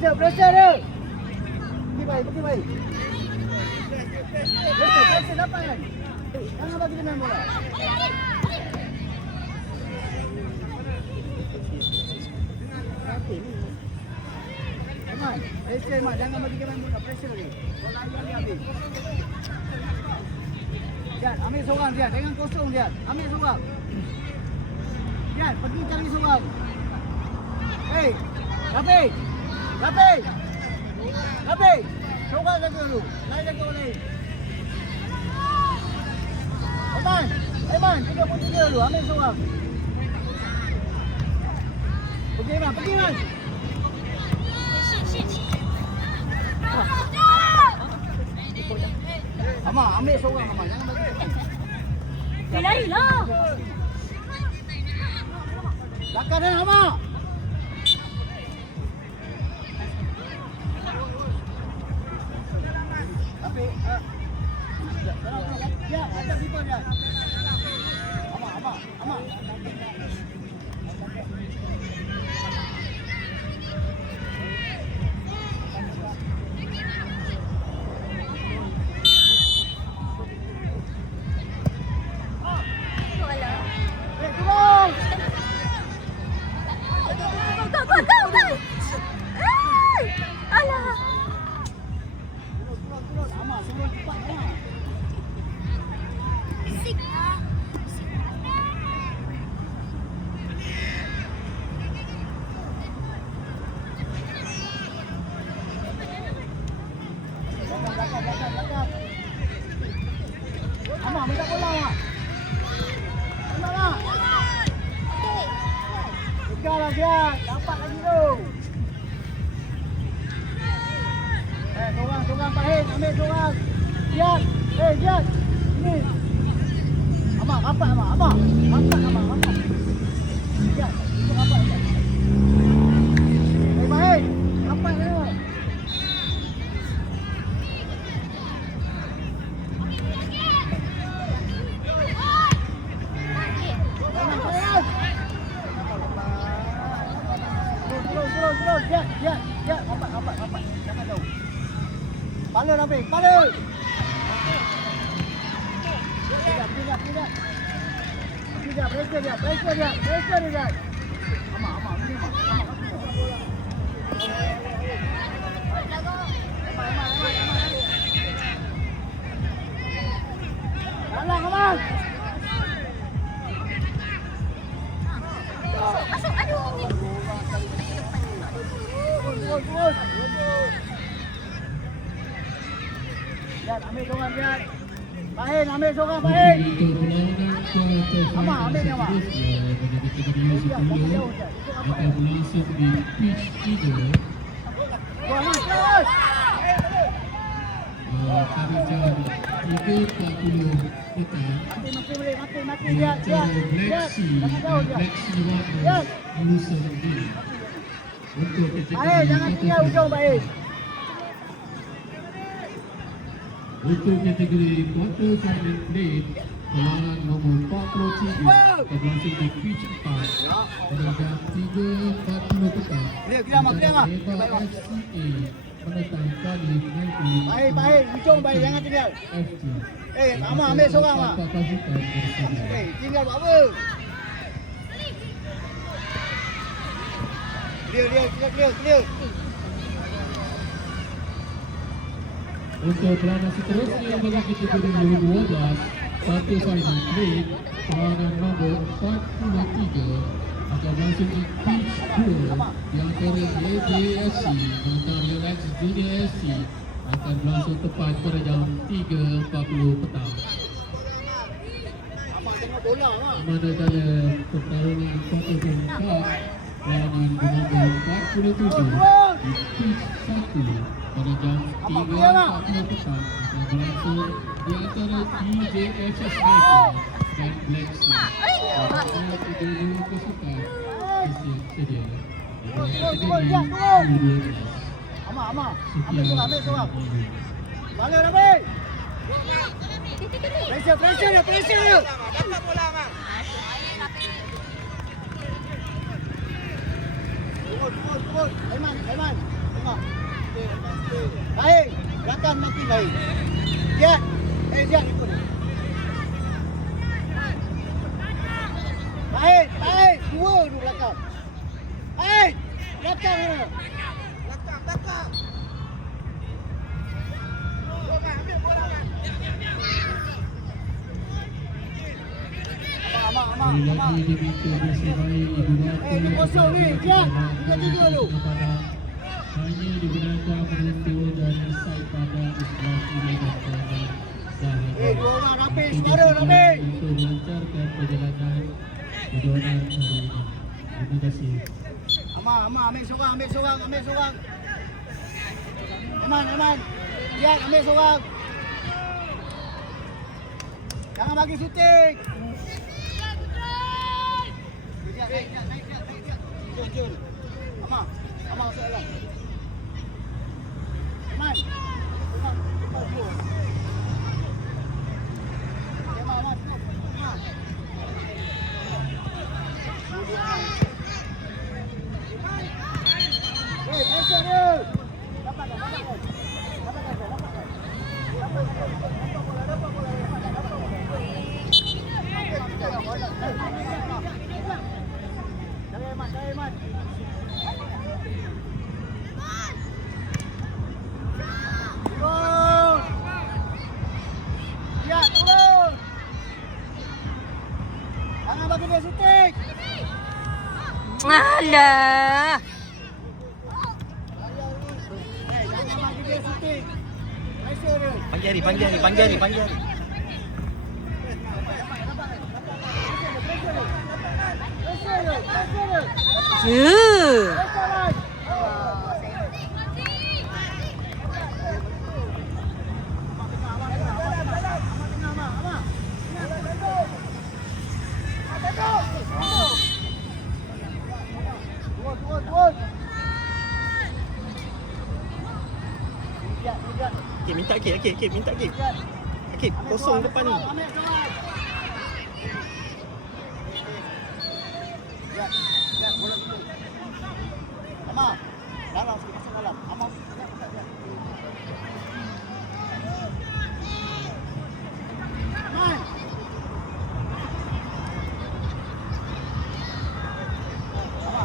Pressure dia. Pergi baik. Pressure dapat kan? Jangan bagi dia main bola. Pressure mak, jangan bagi dia main bola. Pressure dia. Bola lagi habis. Ziad, ambil seorang Ziad. Jangan kosong Ziad. Ambil seorang. Ziad, pergi cari seorang. Hei, Rafiq. Seorang jaga dulu. Lain jaga orang lain. Aiman, 33 dulu. Ambil seorang. Pergi Aiman. Amar, ambil seorang Amar. Jangan bagi. Lari lah. Belakang dia Amar. Tapi ya, ada people dia. Amar. Amar, minta bola Amar. Kejarlah dia, dapat lagi tu. Seorang Pak Hin, ambil seorang. Ziad, Ziad. Sini. Amar, rapat Amar. Ziad, itu rapat. Pak Hin, rapat dia. Terus. Ziad. Rapat. Jangan jauh. Pala Rafiq. Tidak. Pressure dia. Amar. Alang, Amar. Masuk, aduh. Terus. Ziad, ambil seorang Ziad. Pak Hin, ambil seorang Pak Hin. Amar, ambil ni Amar. Akan berlangsung di pitch 3. Terus. Kami jalan 3.40 petang. Mati Di Ziad. antara Black Sea dan Black Sea Warriors Nusa Tenggara. Untuk Pak Hin, jangan tinggal ujung Pak Hin. Untuk kategori quarter final plate, perlawanan nombor 43 berlangsung di pitch 4 pada jam 3.40 petang. Clear, Amar. Eba FCA menentang Cardiff 90. Baik, ujung baik, jangan tinggal. FC. Amar, ambil seorang Amar. Empat pasukan bersama. Tinggal buat apa? Clear. Untuk peranan seterusnya bagi kategori 2012, satu final plate, perlawanan nombor 43 akan berlangsung di pitch 2 di antara JJFC menentang Relax Junior FC akan berlangsung tepat pada jam 3.40 petang. Manakala pertarungan quarter final perlawanan nombor 47 di pitch 1 pada jam 3.40 petang akan berlangsung di antara DJFS United dan Black Sea. Antara kedua-dua pasukan bersiap sedia. Amar. Ambil seorang. Bala Rafiq. Pressure dia. Dapat bola Amar. Turun. Aiman. Ama. Baik. Belakang makin baik. Ziad. Ziad ikut dia. Baik. Baik. Dua dulu belakang. Baik. Belakang mana? Belakang. Lagi diminta bersebaik digunakan. Ini kosong ni. Ziad. 3-3 dulu. Hanya digunakan menentu dan side pada Islam ini dan sahabat. Dua orang rapis. Baru rapis. Untuk melancarkan perjalanan kejuaraan hari ini. Terima kasih. Ambil seorang. Aman. Ziad, ambil seorang. Jangan bagi shooting. Naik. Jom. Aman masuk dalam. Aman. Pressure dia. Dapat gol. Dah Turun. Ya, turun. Jangan bagi dia shooting. Alah. Jangan bagi dia shooting. Pressure dia. Panggil hari. Ya. Minta Akib, kosong depan ni. Amar, dalam sikit, masuk dalam. Amar.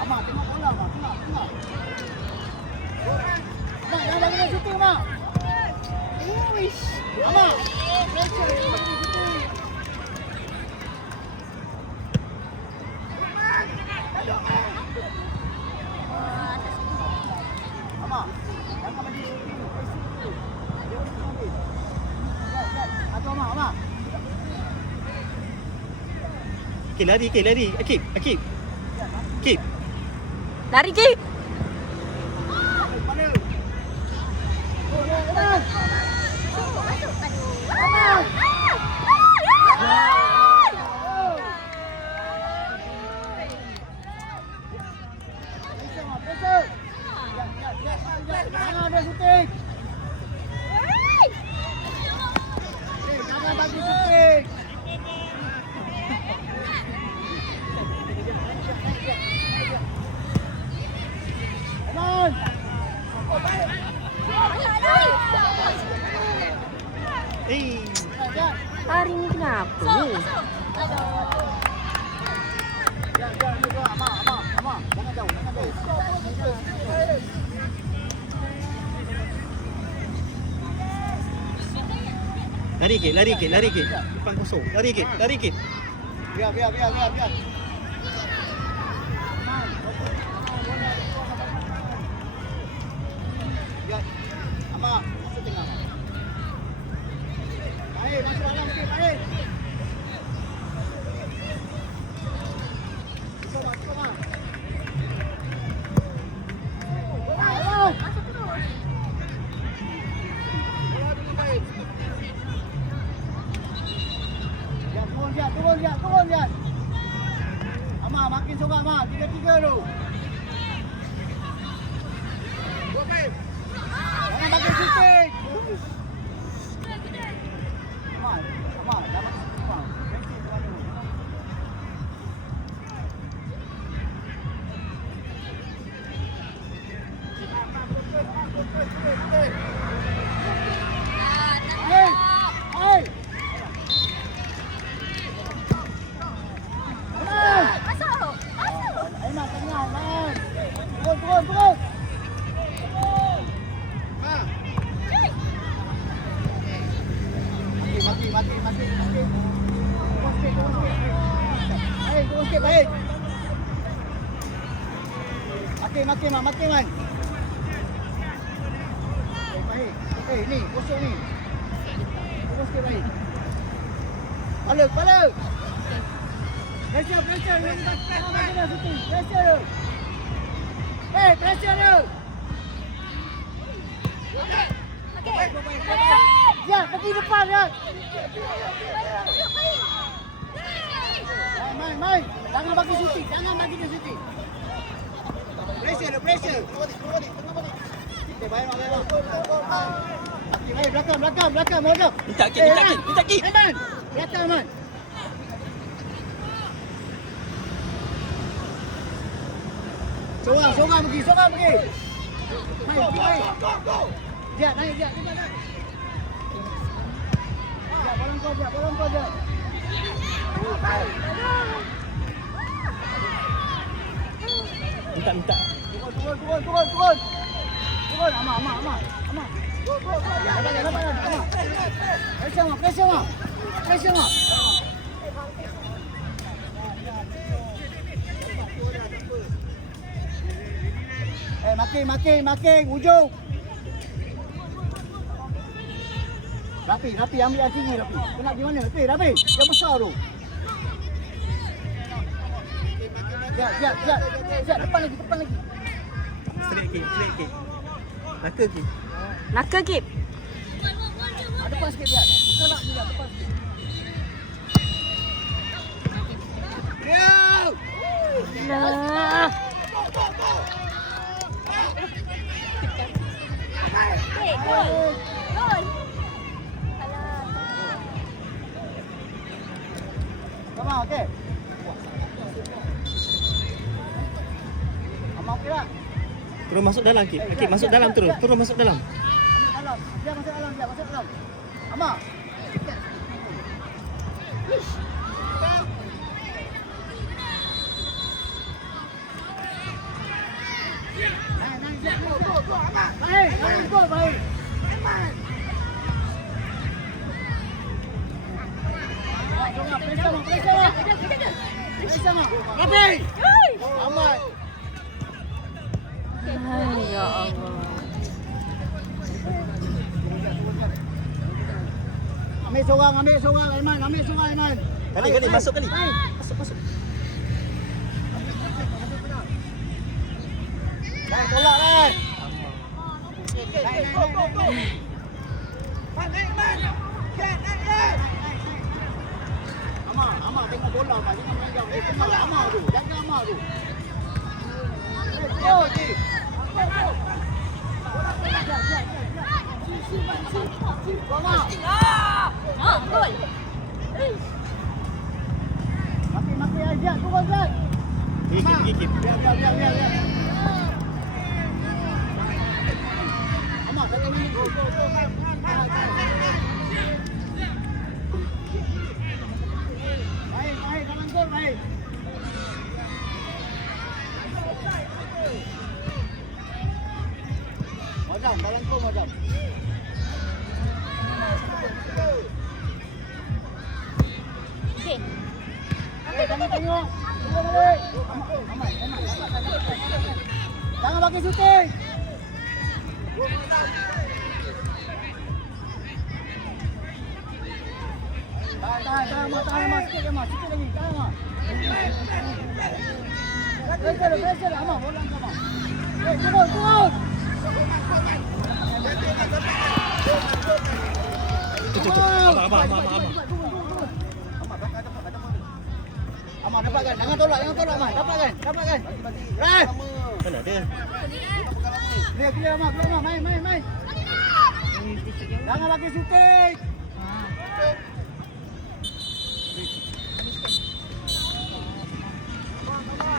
Amar, tengok bola, Amar. Tengok. Amar, jangan bagi dia shooting, Amar. Amar, pressure, jangan bagi dia shooting. Amar, jangan bagi dia shooting. Atau Amar. Okey, lari. Akib. Lari ke? Mana? Jangan ada shooting. Jangan bagi shooting. Aman. Hari ni kenapa ni? Amar. Jangan jauh. Lari ke. Depan kosong. Lari ke. Biar. Biar. Amar, masuk tengah. Baik, masuk dalam sikit, baik. Cukup, Amar. Masuk terus. Bola dulu baik. Turun, Ziad. Amar, makin seorang, Amar. 3-3 tu. Jangan bagi shooting. Amar, jangan shooting, Amar. Berhenti tuan dulu. sikit baik. Makin man. Baik. Ni, kosong ni. Terus sikit baik. Kepala. Pressure. Jangan shooting. Pressure. Pressure dia. Ya, pergi depan ya. Main. Jangan bagi shooting. Pressure. Okay, baik. Okay, belakang. Modal. Minta kick. Aiman. Belakang, Man. Sorang pergi. Main. Jat, naik. Jat, bolong kau Jat. Minta. Turun. Amak. Dapat. Pressure, Mak. Makin, ujung. Rapi, ambil yang tinggi Rapi. Kena di mana? Rapi. Yang besar tu. Siap, depan lagi. Straight kick. Naka kip. Depan sikit dia. Bukan nak juga depan sikit. Nah. Come on, okey. Amak okey tak? Terus masuk dalam kick. Masuk dalam terus. Terus masuk dalam. Dia masuk dalam. Amak. Baik. Pressure, Mak. Rapi. Amat. Ya Allah. Ambil sorang Aiman. Kali masuk kali. Masuk. Dah tolak dah. Amak tengok bola Pak. Jangan main jauh. Tengok Amak tu. Jaga Amak tu. Go je. Gol. Makin aja. Turun Zat. Kick. Biar. Amak satu minit. Go. Baik, kanan gol baik. Macam, dalam gol macam. Okey. Jangan tengok. Tunggu balik. Amat. Jangan bagi shooting. Tahan, Mak. Sikit lagi. Tahan, Mak. Pressure. Amak, bola kau, Mak. Turun. Abang. Amak, dapatkan. Jangan tolak, Mak. Dapatkan. Mana dia? Clear, Mak. Main. Jangan bagi shooting.